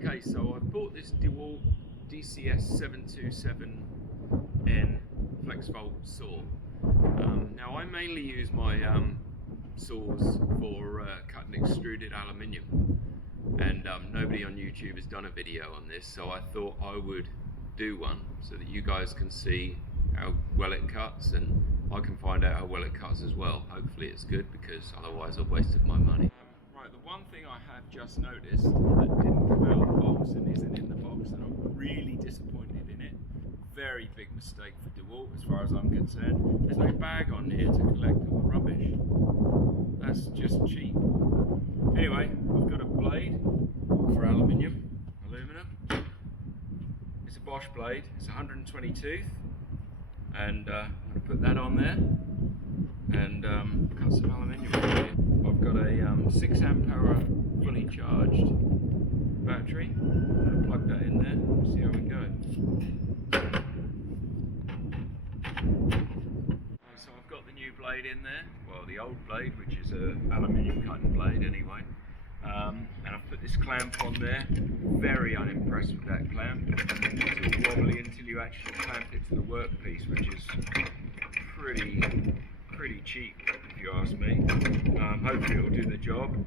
Okay, so I bought this DeWalt DCS727 flex volt saw. Now I mainly use my saws for cutting extruded aluminium, and nobody on YouTube has done a video on this, so I thought I would do one so that you guys can see how well it cuts and I can find out how well it cuts as well. Hopefully it's good, because otherwise I've wasted my money. Right, the one thing I have just noticed that didn't come out of the box and isn't in the box, and I'm really disappointed in it. Very big mistake for DeWalt as far as I'm concerned. There's no bag on here to collect all the rubbish. That's just cheap. Anyway, I've got a blade for aluminum. It's a Bosch blade, it's 120 tooth, and I'm going to put that on there and cut some aluminium on here. I've got a 6 amp hour fully charged battery. I'm going to plug that in there and see how we go. So I've got the new blade in there, well, the old blade, which is an aluminium cutting blade anyway, and I've put this clamp on there. Very unimpressed with that clamp. It's all wobbly until you actually clamp it to the workpiece, which is pretty cheap if you ask me. Hopefully it'll do the job.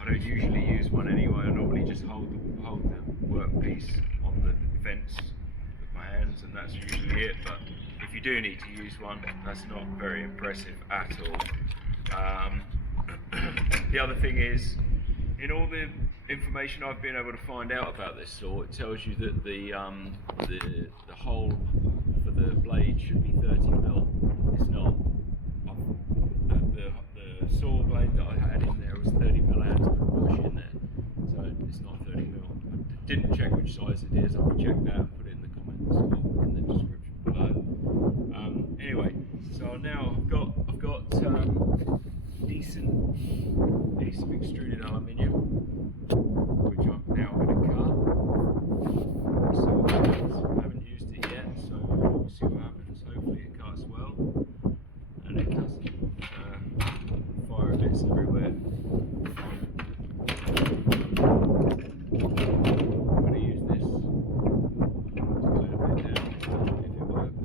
I don't usually use one anyway. I normally just hold the workpiece on the fence with my hands, and that's usually it. But if you do need to use one, that's not very impressive at all. The other thing is, in all the information I've been able to find out about this saw, it tells you that the hole for the blade should be 30mm. It's not. The saw blade that I had in there was 30mm. I had to put a bush in there, so it's not 30mm. I didn't check which size it is. I'll check that and put it in the comments or in the description below. Anyway, so now I've got decent piece of extruded aluminium, which I'm now going to cut. So I haven't used it yet, so we'll see what happens. Hopefully it cuts well and it doesn't fire bits everywhere. I'm going to use this to clamp it down if it works.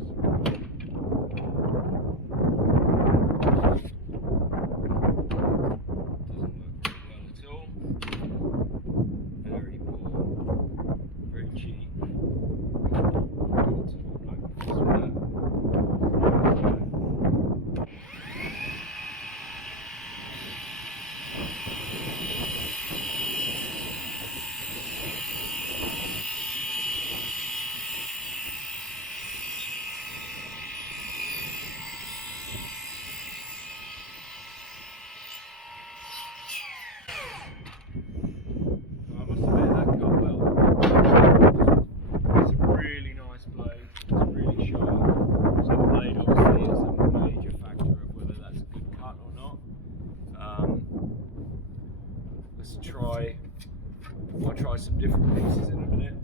I'll try some different pieces in a minute.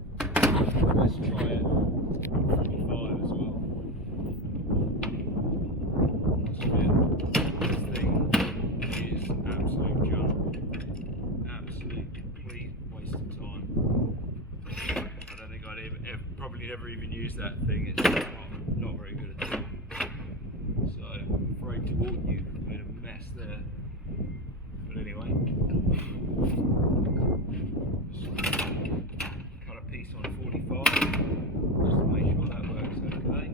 Let's try it on 45 as well. This thing is absolute junk. Absolute complete waste of time. I don't think I'd probably never even use that thing. It's not very good at all. So I'm afraid DeWalt, you made a mess there. But anyway. Cut a piece on 45 just to make sure that works okay.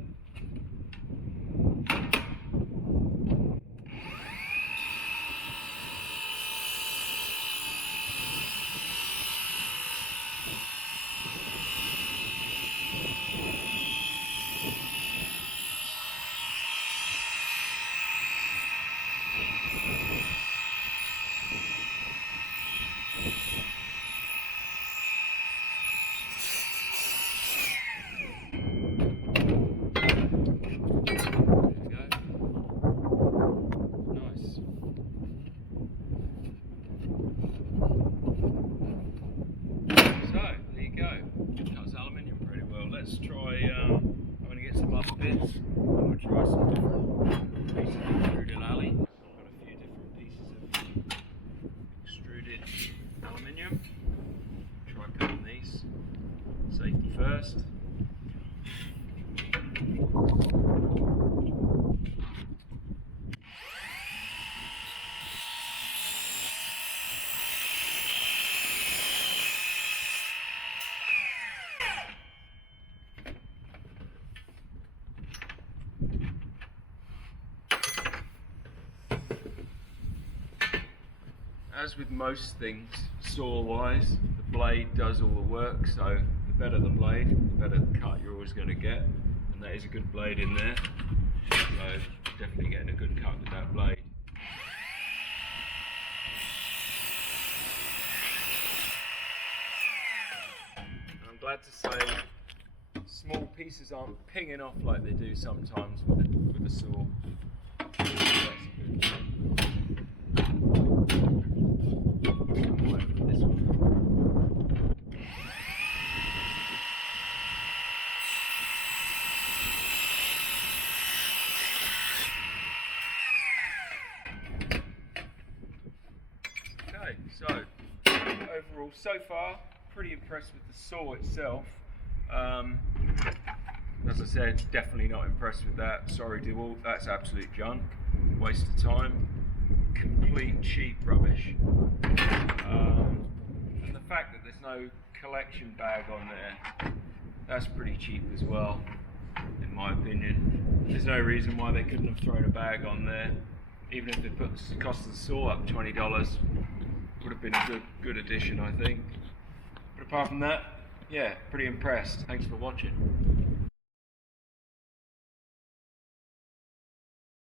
as with most things, saw-wise, the blade does all the work, so the better the blade, the better the cut you're always going to get, and that is a good blade in there, so definitely getting a good cut with that blade. And I'm glad to say small pieces aren't pinging off like they do sometimes with a saw. Okay, so overall, so far, pretty impressed with the saw itself. As I said, definitely not impressed with that. Sorry, DeWalt, that's absolute junk. Waste of time. Complete cheap rubbish. And the fact that there's no collection bag on there, that's pretty cheap as well, in my opinion. There's no reason why they couldn't have thrown a bag on there. Even if they put the cost of the saw up $20, would have been a good addition, I think. But apart from that, yeah, pretty impressed. Thanks for watching.